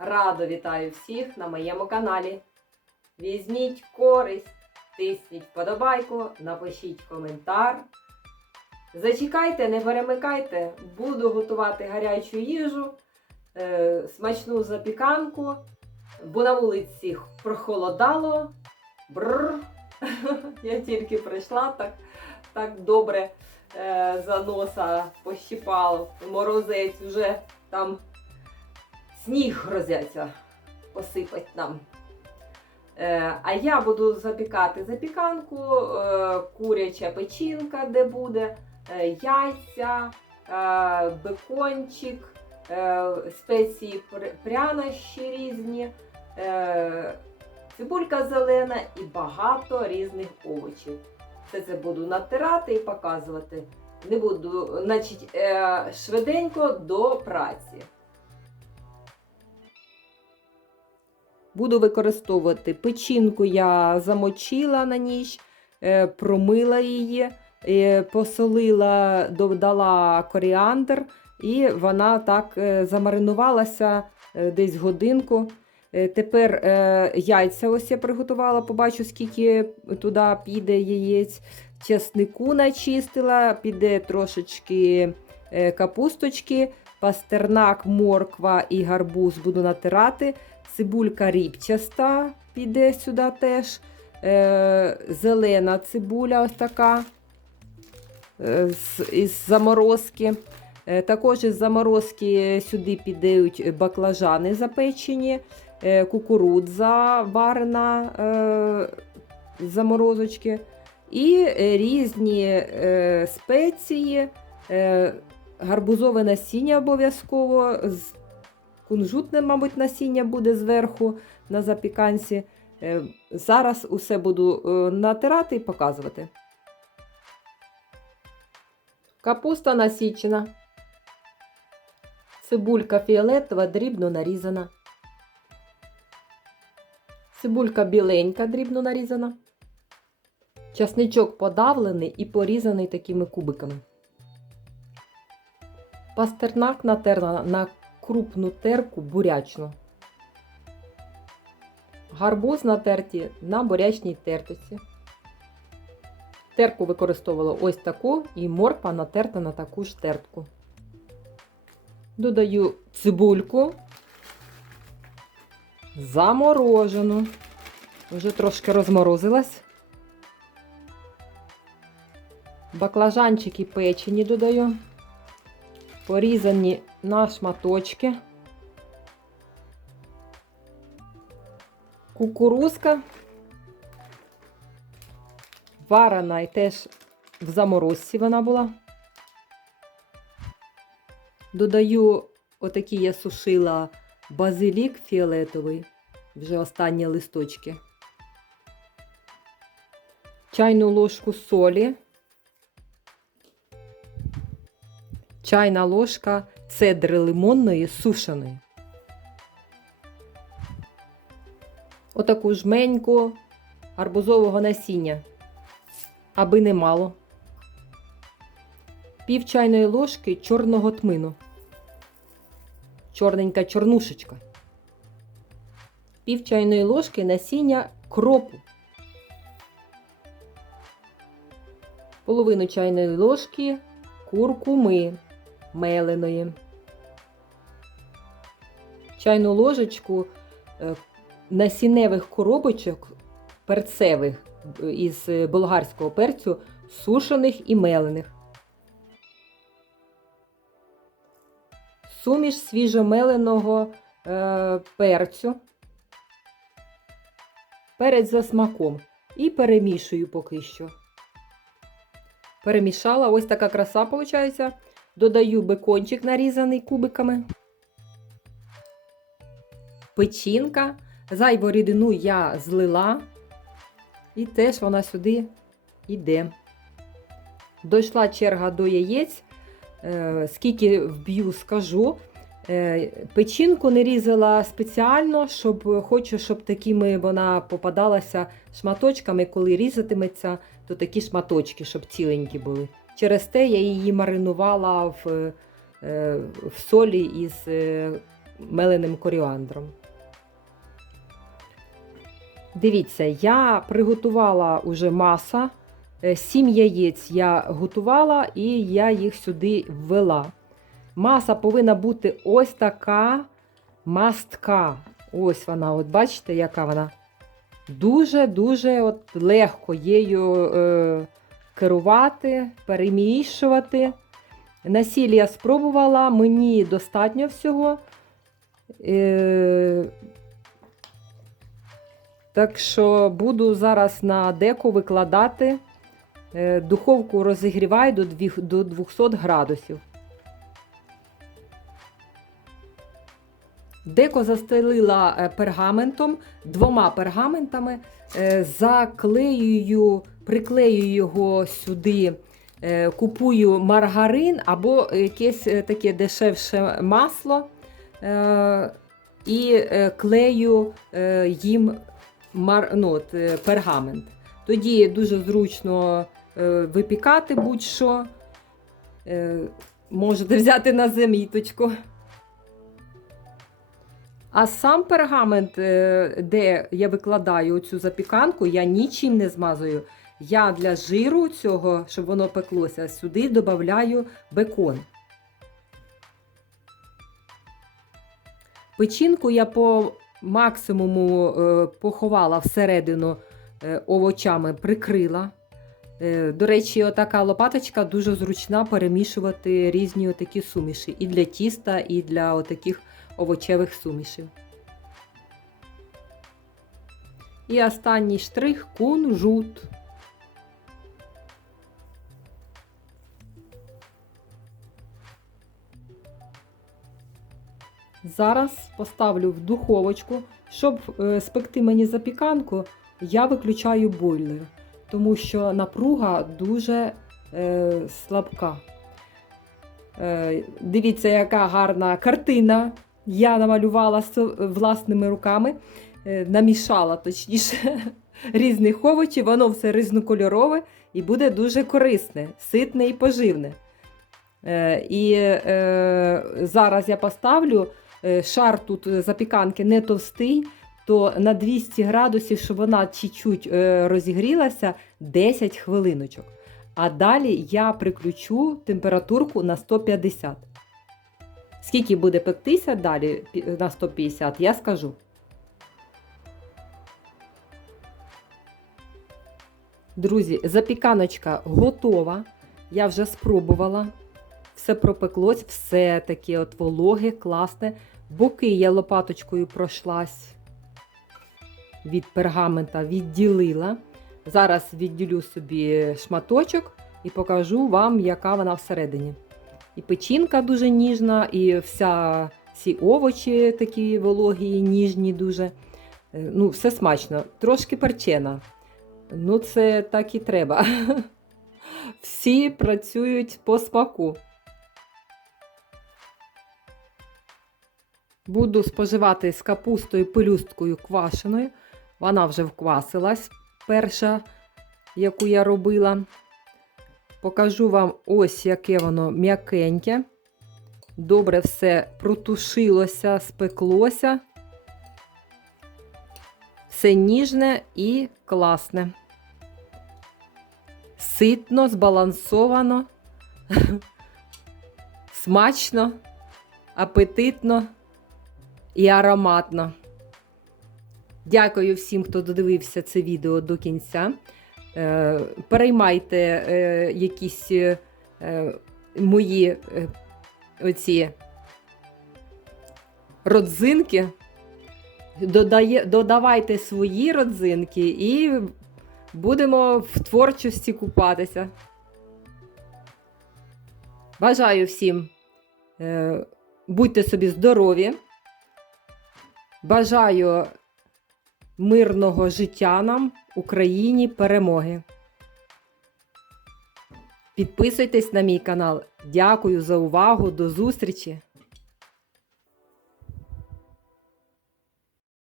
Радо вітаю всіх на моєму каналі. Візьміть користь, тисніть вподобайку, напишіть коментар. Зачекайте, не перемикайте, буду готувати гарячу їжу, е, смачну запіканку, бо на вулиці прохолодало. Бррр. Я тільки прийшла, так, так добре е, за носа пощипало. Морозець вже там сніг грозяться посипать нам. Е, а я буду запікати запіканку, е, куряча печінка, де буде, е, яйця, бекончик, спеції прянощі різні, цибулька зелена і багато різних овочів. Все це буду натирати і показувати. Не буду, значить, швиденько до праці. Буду використовувати печінку, я замочила на ніч, е, промила її, е, посолила, додала коріандр, і вона так е, замаринувалася десь годинку. Тепер яйця ось я приготувала, побачу, скільки туди піде яєць. Чеснику начистила, піде трошечки капусточки, пастернак, морква і гарбуз буду натирати. Цибулька рібчаста піде сюди теж. Е, зелена цибуля ось така е, із заморозки. Е, також із заморозки сюди підуть баклажани запечені, е, кукурудза варена е, з заморозочки. І різні е, спеції, е, гарбузове насіння обов'язково, з кунжутне, мабуть, насіння буде зверху на запіканці. Е, Зараз усе буду е, натирати і показувати. Капуста насічена. Цибулька фіолетова дрібно нарізана. Цибулька біленька дрібно нарізана. Часничок подавлений і порізаний такими кубиками. Пастернак натерла на крупну терку бурячну. Гарбуз натерті на бурячній тертості. Терку використовувала ось таку і морква натерта на таку ж тертку. Додаю цибульку, заморожену. Вже трошки розморозилась. Баклажанчики печені додаю, порізані на шматочки. Кукурузка варена і теж в заморозці вона була. Додаю, отакі я сушила базилік фіолетовий, вже останні листочки. Чайну ложку солі. Чайна ложка цедри лимонної сушеної. Отаку жменьку арбузового насіння, аби не мало. Пів чайної ложки чорного тмину. Чорненька чорнушечка. Пів чайної ложки насіння кропу. Половину чайної ложки куркуми меленої. Чайну ложечку е, насінневих коробочок перцевих е, із е, болгарського перцю, сушених і мелених. Суміш свіжомеленого перцю. Перець за смаком. І перемішую поки що. Перемішала, ось така краса виходить. Додаю бекончик нарізаний кубиками. Печінка. Зайву рідину я злила. І теж вона сюди йде. Дійшла черга до яєць. Е, Скільки вб'ю, скажу. Е, Печінку не різала спеціально, щоб хочу, щоб такими вона попадалася шматочками, коли різатиметься, то такі шматочки, щоб ціленькі були. Через те я її маринувала в, е, в солі із е, меленим коріандром. Дивіться, я приготувала уже маса. Е, Сім яєць я готувала і я їх сюди ввела. Маса повинна бути ось така мастка. Ось вона, от бачите, яка вона. Дуже-дуже от легко її е, керувати, перемішувати. Насіль я спробувала, мені достатньо всього. Е, так що буду зараз на деко викладати. Е, Духовку розігріваю до дві- до 200 градусів. Деко застелила е, пергаментом, двома пергаментами, е, заклеюю, приклею його сюди, е, купую маргарин або якесь таке дешевше масло і клею їм мар, ну, пергамент. Тоді дуже зручно випікати будь-що. Можете взяти на заміточку. А сам пергамент, е, де я викладаю цю запіканку, я нічим не змазую. Я для жиру цього, щоб воно пеклося, сюди додаю бекон. Печінку я по максимуму е, поховала всередину е, овочами, прикрила. Е, До речі, отака лопаточка дуже зручна перемішувати різні отакі суміші і для тіста, і для отаких овочевих сумішів. І останній штрих кунжут. Зараз поставлю в духовочку. Щоб е, спекти мені запіканку, я виключаю бойлер, тому що напруга дуже е, слабка. Е, дивіться, яка гарна картина. Я намалювала з власними руками, е, намішала точніше різних овочів, воно все різнокольорове і буде дуже корисне, ситне і поживне. Е, І е, зараз я поставлю е, шар тут запіканки не товстий, то на 200 градусів, щоб вона чуть-чуть е, розігрілася, 10 хвилиночок. А далі я приключу температурку на 150. Скільки буде пектися далі на 150, я скажу. Друзі, запіканочка готова. Я вже спробувала. Все пропеклось, все таке от вологе, класне. Боки я лопаточкою пройшлась від пергамента, відділила. Зараз відділю собі шматочок і покажу вам, яка вона всередині. І печінка дуже ніжна, і вся, всі овочі такі вологі, ніжні дуже. Е, Ну, все смачно. Трошки перчена. Ну, це так і треба. Всі працюють по смаку. Буду споживати з капустою пелюсткою квашеною. Вона вже вквасилась, перша, яку я робила. Покажу вам ось яке воно м'якеньке. Добре все протушилося, спеклося. Все ніжне і класне. Ситно, збалансовано, смачно, апетитно і ароматно. Дякую всім, хто додивився це відео до кінця. Е, переймайте е, якісь е, мої оці родзинки. Додавайте свої родзинки і будемо в творчості купатися. Бажаю всім будьте собі здорові. Бажаю мирного життя нам, Україні, перемоги. Підписуйтесь на мій канал. Дякую за увагу. До зустрічі!